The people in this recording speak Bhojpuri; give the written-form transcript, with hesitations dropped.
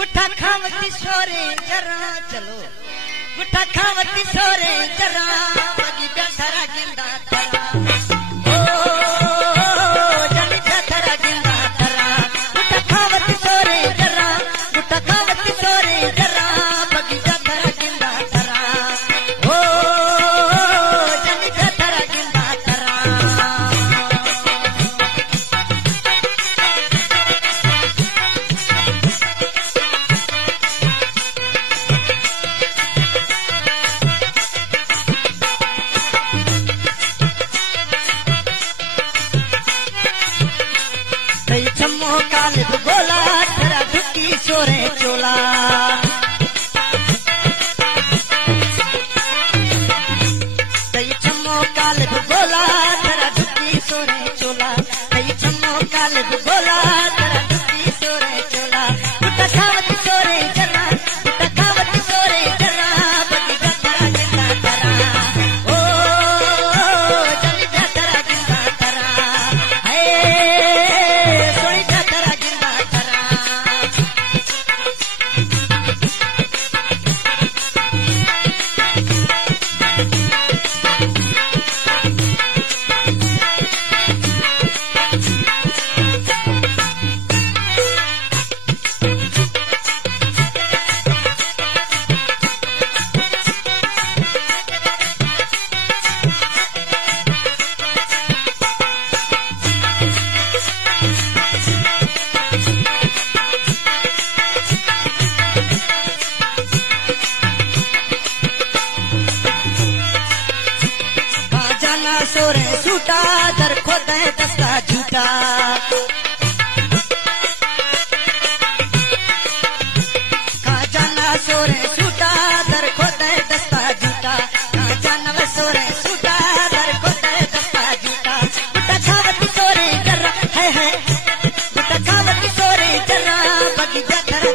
गुठा खावती सोरे जरा चलो गुठा खावती सोरे जरा बगी थरा गिंदा थरा ओ जली थरा गिंदा थरा गुठा खावती सोरे जरा गुठा खावती सोरे जरा बगी थरा गिंदा थरा ओ जली थरा गिंदा थरा छम्मो काले गोला तेरा ढुकी सोरे चोला तई छम्मो काले गोला तेरा ढुकी सोरे चोला तई छम्मो काले गोला तेरा ढुकी सोरे चोला गुट्टा खावती सोरे जरा गुट्टा खावती सोरे जरा बगी तेरा गिंदा तेरा ओ जली तेरा गिंदा तेरा सोरे सूटा दर खोदे दस्ता झूठा जाना सोरे सूटा दर खोदे दस्ता झूठा जाना सोरे सूटा दर खोदे दस्ता झूठा गुट्टा खावती सोरे जरा है गुट्टा खावती सोरे जरा बगी थरा